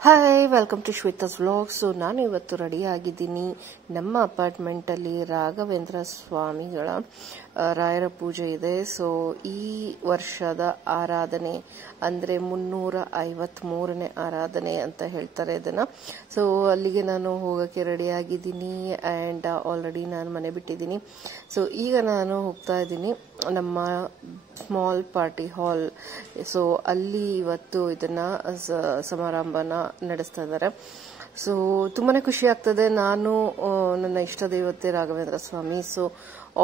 Hi, welcome to Shweta's vlog. So ನಾನು ಇವತ್ತು ready ಆಗಿದ್ದೀನಿ. ನಮ್ಮ ಅಪಾರ್ಟ್ಮೆಂಟಲ್ಲಿ ರಾಘವೇಂದ್ರ ಸ್ವಾಮಿಗಳ ರಾಯರ ಪೂಜೆ ಇದೆ. ಸೊ ಈ ವರ್ಷದ ಆರಾಧನೆ ಅಂದರೆ 353ನೇ ಆರಾಧನೆ ಅಂತ ಹೇಳ್ತಾರೆ ಇದನ್ನು. ಸೊ ಅಲ್ಲಿಗೆ ನಾನು ಹೋಗೋಕ್ಕೆ ರೆಡಿ ಆಗಿದ್ದೀನಿ ಆ್ಯಂಡ್ ಆಲ್ರೆಡಿ ನಾನು ಮನೆ ಬಿಟ್ಟಿದ್ದೀನಿ. ಸೊ ಈಗ ನಾನು ಹೋಗ್ತಾ ಇದ್ದೀನಿ ನಮ್ಮ ಸ್ಮಾಲ್ ಪಾರ್ಟಿ ಹಾಲ್. ಸೊ ಅಲ್ಲಿ ಇವತ್ತು ಇದನ್ನ ಸಮಾರಂಭನ ನಡೆಸ್ತಾ ಇದ್ದಾರೆ. ಸೊ ತುಂಬಾನೇ ಖುಷಿ ಆಗ್ತದೆ. ನಾನು ನನ್ನ ಇಷ್ಟ ದೇವತೆ ರಾಘವೇಂದ್ರ ಸ್ವಾಮಿ. ಸೊ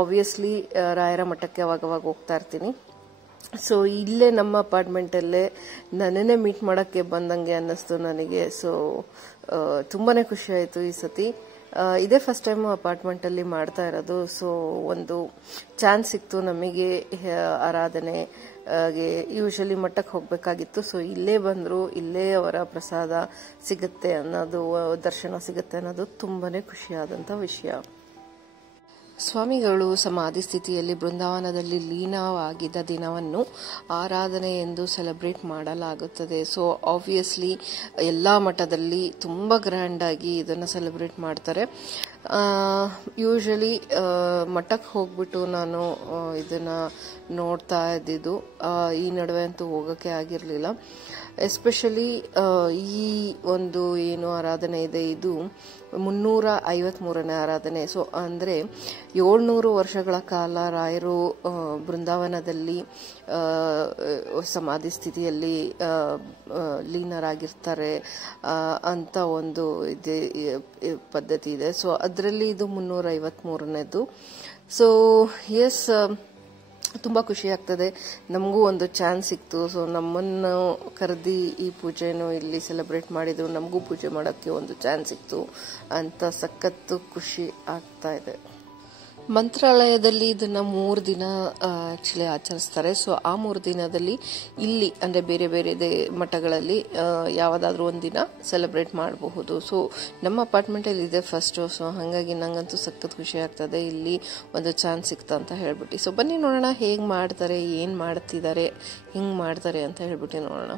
ಆಬ್ವಿಯಸ್ಲಿ ರಾಯರ ಮಠಕ್ಕೆ ಅವಾಗವಾಗ ಹೋಗ್ತಾ ಇರ್ತೀನಿ. ಸೊ ಇಲ್ಲೇ ನಮ್ಮ ಅಪಾರ್ಟ್ಮೆಂಟಲ್ಲೇ ನನ್ನನ್ನೇ ಮೀಟ್ ಮಾಡೋಕ್ಕೆ ಬಂದಂಗೆ ಅನ್ನಿಸ್ತು ನನಗೆ. ಸೊ ತುಂಬಾನೇ ಖುಷಿ ಆಯಿತು ಈ ಸತಿ. ಇದೇ ಫಸ್ಟ್ ಟೈಮ್ ಅಪಾರ್ಟ್ಮೆಂಟ್ ಅಲ್ಲಿ ಮಾಡ್ತಾ ಇರೋದು. ಸೊ ಒಂದು ಚಾನ್ಸ್ ಸಿಕ್ತು ನಮಗೆ ಆರಾಧನೆ ಯೂಶಲಿ ಮಠಕ್ಕೆ ಹೋಗ್ಬೇಕಾಗಿತ್ತು. ಸೊ ಇಲ್ಲೇ ಬಂದ್ರು, ಇಲ್ಲೇ ಅವರ ಪ್ರಸಾದ ಸಿಗುತ್ತೆ ಅನ್ನೋದು, ದರ್ಶನ ಸಿಗುತ್ತೆ ಅನ್ನೋದು ತುಂಬಾನೇ ಖುಷಿಯಾದಂತ ವಿಷಯ. ಸ್ವಾಮಿಗಳು ಸಮಾಧಿ ಸ್ಥಿತಿಯಲ್ಲಿ ಬೃಂದಾವನದಲ್ಲಿ ಲೀನವಾಗಿದ್ದ ದಿನವನ್ನು ಆರಾಧನೆ ಎಂದು ಸೆಲೆಬ್ರೇಟ್ ಮಾಡಲಾಗುತ್ತದೆ. ಸೊ ಆಬ್ವಿಯಸ್ಲಿ ಎಲ್ಲ ಮಠದಲ್ಲಿ ತುಂಬ ಗ್ರ್ಯಾಂಡ್ ಆಗಿ ಇದನ್ನು ಸೆಲೆಬ್ರೇಟ್ ಮಾಡ್ತಾರೆ. ಯೂಶಲಿ ಮಠಕ್ಕೆ ಹೋಗ್ಬಿಟ್ಟು ನಾನು ಇದನ್ನ ನೋಡ್ತಾ ಇದ್ದಿದ್ದು. ಈ ನಡುವೆ ಅಂತೂ ಹೋಗೋಕ್ಕೆ ಆಗಿರಲಿಲ್ಲ. ಎಸ್ಪೆಷಲಿ ಈ ಒಂದು ಏನು ಆರಾಧನೆ ಇದೆ, ಇದು 353ನೇ ಆರಾಧನೆ. ಸೊ ಅಂದರೆ 700 ವರ್ಷಗಳ ಕಾಲ ರಾಯರು ಬೃಂದಾವನದಲ್ಲಿ ಸಮಾಧಿ ಸ್ಥಿತಿಯಲ್ಲಿ ಲೀನರಾಗಿರ್ತಾರೆ ಅಂತ ಒಂದು ಪದ್ಧತಿ ಇದೆ. ಸೊ ಅದರಲ್ಲಿ ಇದು 353ನೇದು. ಸೊ ಎಸ್, ತುಂಬ ಖುಷಿ ಆಗ್ತದೆ. ನಮಗೂ ಒಂದು ಚಾನ್ಸ್ ಸಿಕ್ತು. ಸೊ ನಮ್ಮನ್ನು ಕರೆದಿ ಈ ಪೂಜೆನೂ ಇಲ್ಲಿ ಸೆಲೆಬ್ರೇಟ್ ಮಾಡಿದ್ರು, ನಮಗೂ ಪೂಜೆ ಮಾಡೋಕ್ಕೆ ಒಂದು ಚಾನ್ಸ್ ಸಿಕ್ತು ಅಂತ ಸಖತ್ತು ಖುಷಿ ಆಗ್ತಾ ಇದೆ. ಮಂತ್ರಾಲಯದಲ್ಲಿ ಇದನ್ನ 3 ದಿನ ಆಕ್ಚುಲಿ ಆಚರಿಸ್ತಾರೆ. ಸೊ ಆ 3 ದಿನದಲ್ಲಿ ಇಲ್ಲಿ ಅಂದ್ರೆ ಬೇರೆ ಬೇರೆ ಮಠಗಳಲ್ಲಿ ಯಾವುದಾದ್ರೂ ಒಂದಿನ ಸೆಲೆಬ್ರೇಟ್ ಮಾಡಬಹುದು. ಸೊ ನಮ್ಮ ಅಪಾರ್ಟ್ಮೆಂಟ್ ಅಲ್ಲಿ ಇದೆ ಫಸ್ಟ್. ಸೊ ಹಾಗಾಗಿ ನಂಗಂತೂ ಸಖತ್ ಖುಷಿ ಆಗ್ತದೆ, ಇಲ್ಲಿ ಒಂದು ಚಾನ್ಸ್ ಸಿಕ್ತ ಅಂತ ಹೇಳ್ಬಿಟ್ಟು. ಸೊ ಬನ್ನಿ ನೋಡೋಣ ಹೇಗ್ ಮಾಡ್ತಾರೆ, ಏನ್ ಮಾಡ್ತಿದ್ದಾರೆ, ಹಿಂಗ್ ಮಾಡ್ತಾರೆ ಅಂತ ಹೇಳ್ಬಿಟ್ಟು ನೋಡೋಣ.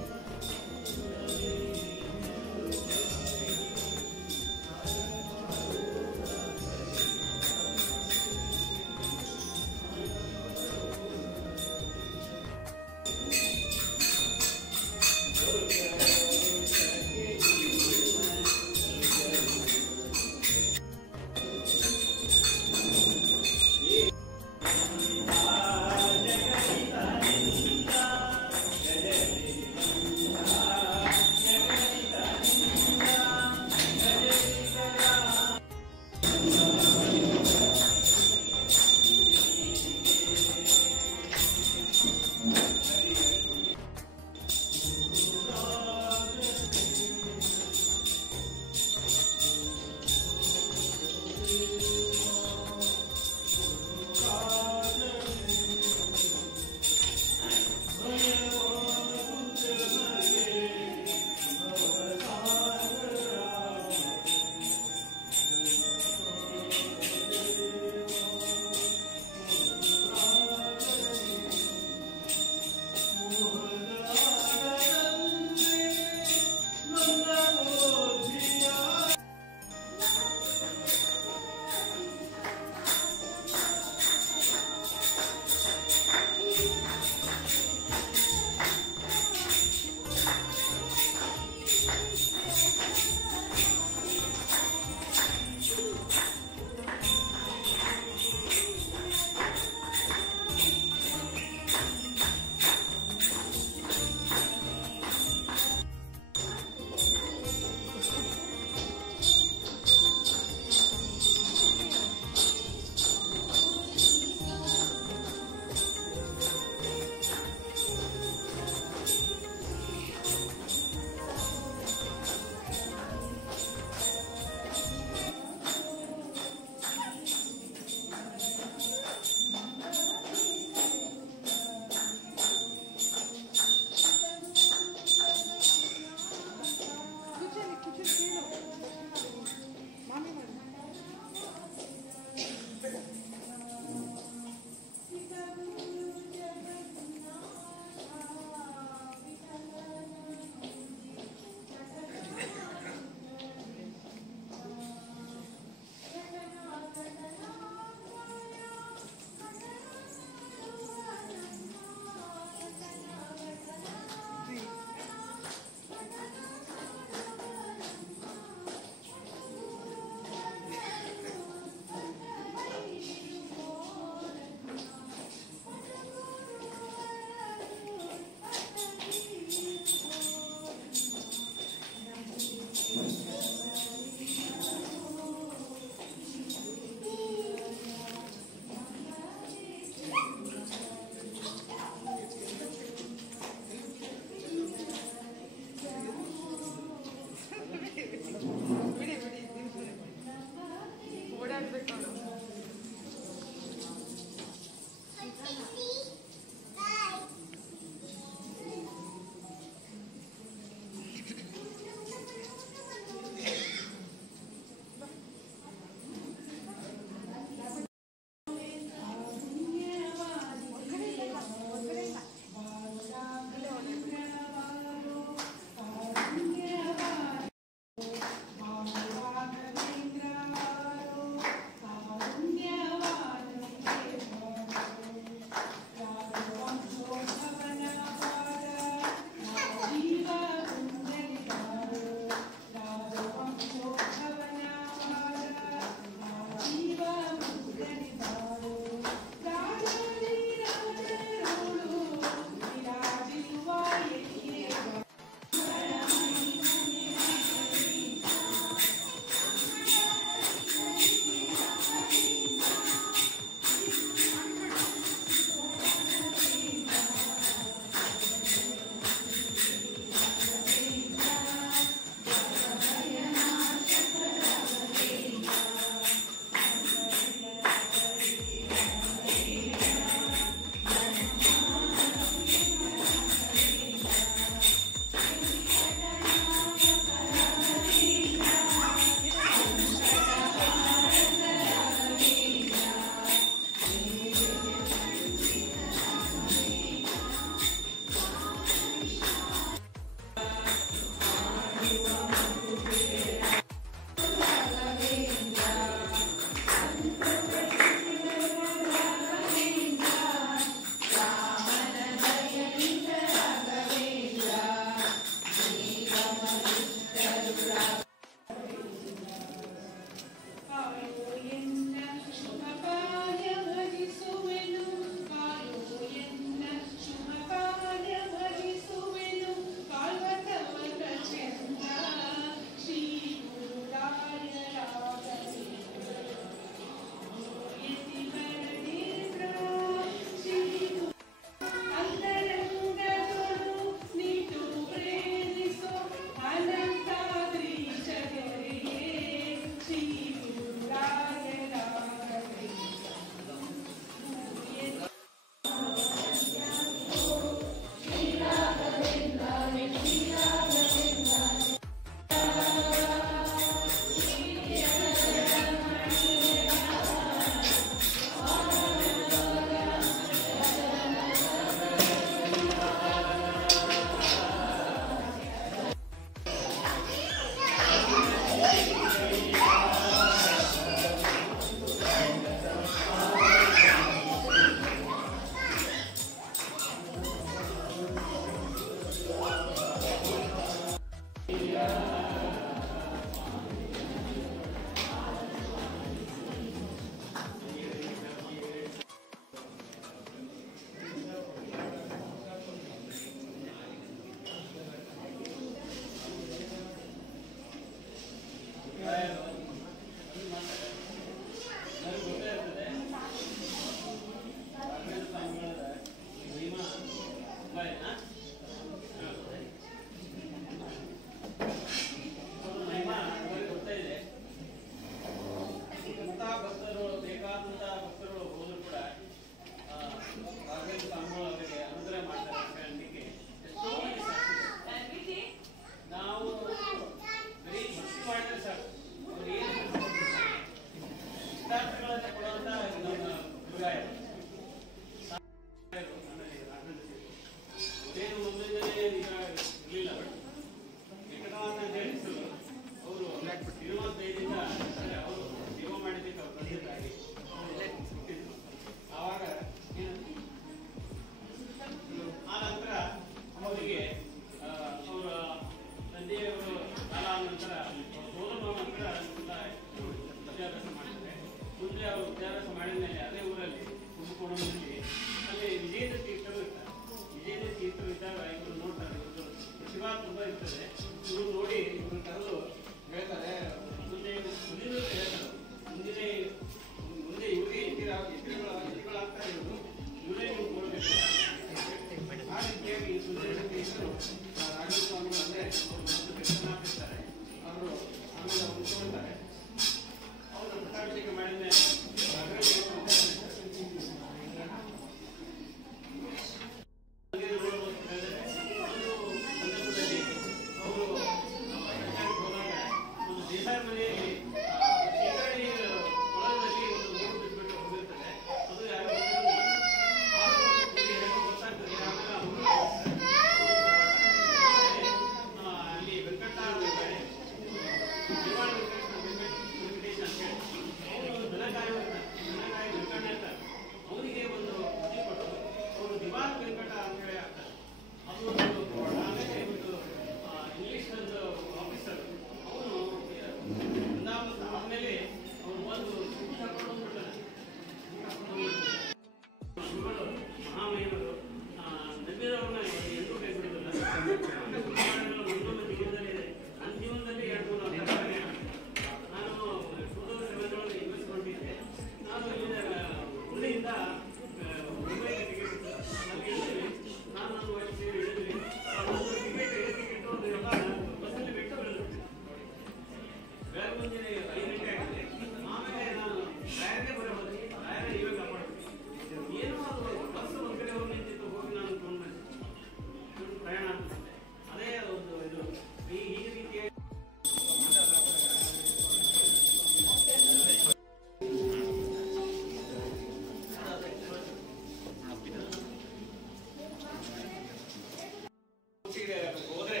ಹೋದ್ರೆ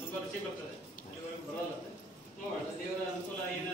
ತುಂಬಾ ರುಚಿ ಬರ್ತದೆ. ಬರೋಲ್ಲ ನೋಡೋಣ ದೇವರ ಅನುಕೂಲ ಏನ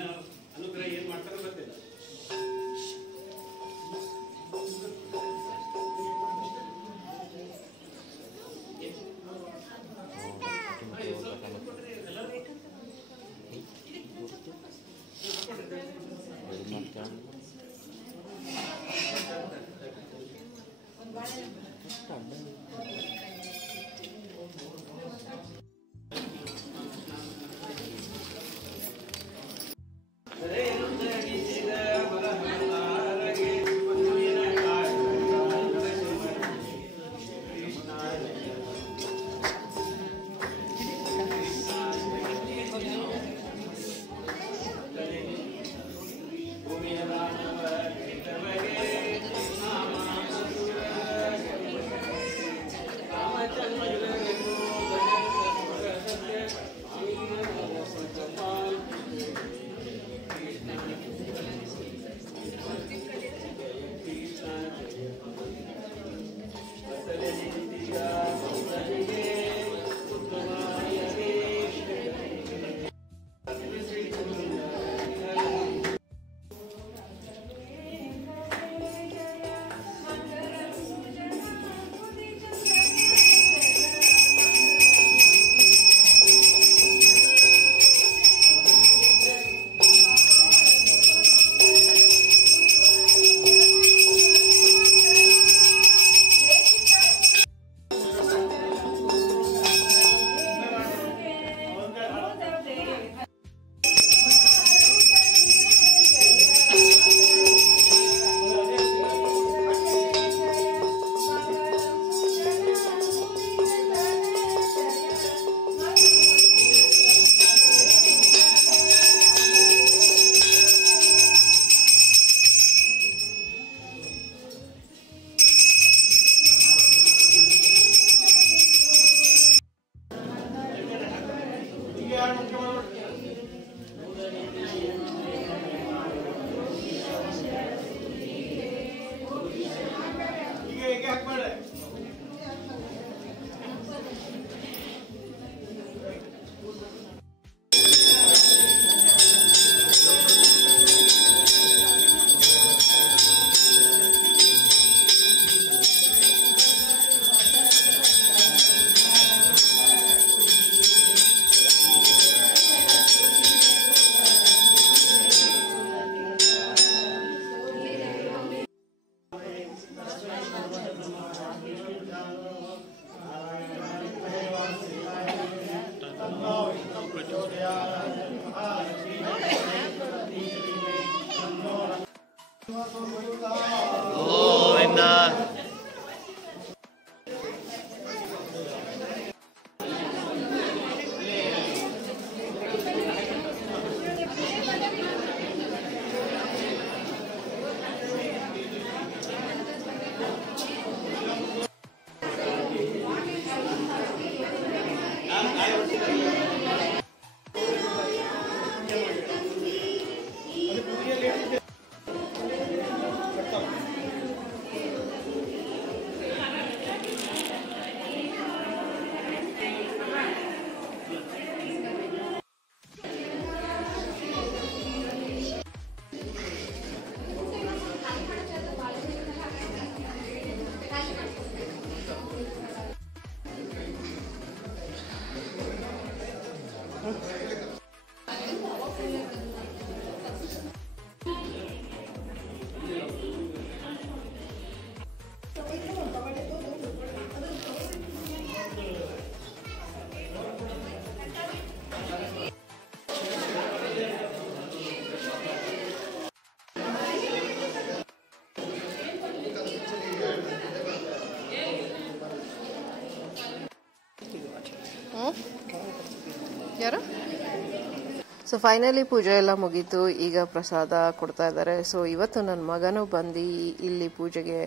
ಸೊ ಫೈನಲಿ ಪೂಜೆ ಎಲ್ಲ ಮುಗೀತು. ಈಗ ಪ್ರಸಾದ ಕೊಡ್ತಾ ಇದ್ದಾರೆ. ಸೊ ಇವತ್ತು ನನ್ನ ಮಗನೂ ಬಂದು ಇಲ್ಲಿ ಪೂಜೆಗೆ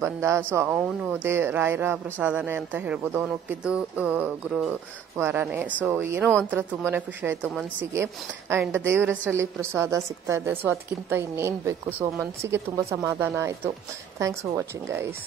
ಬಂದ. ಸೊ ಅವನು ರಾಯರ ಪ್ರಸಾದನೇ ಅಂತ ಹೇಳ್ಬೋದು. ಅವನು ಹುಟ್ಟಿದ್ದು ಗುರುವಾರನೇ. ಸೊ ಏನೋ ಒಂಥರ ತುಂಬಾನೇ ಖುಷಿ ಆಯ್ತು ಮನಸ್ಸಿಗೆ. ಅಂಡ್ ದೇವರ ಹೆಸರಲ್ಲಿ ಪ್ರಸಾದ ಸಿಗ್ತಾ ಇದೆ. ಸೊ ಅದಕ್ಕಿಂತ ಇನ್ನೇನು ಬೇಕು. ಸೊ ಮನಸ್ಸಿಗೆ ತುಂಬಾ ಸಮಾಧಾನ ಆಯಿತು. Thanks for watching guys.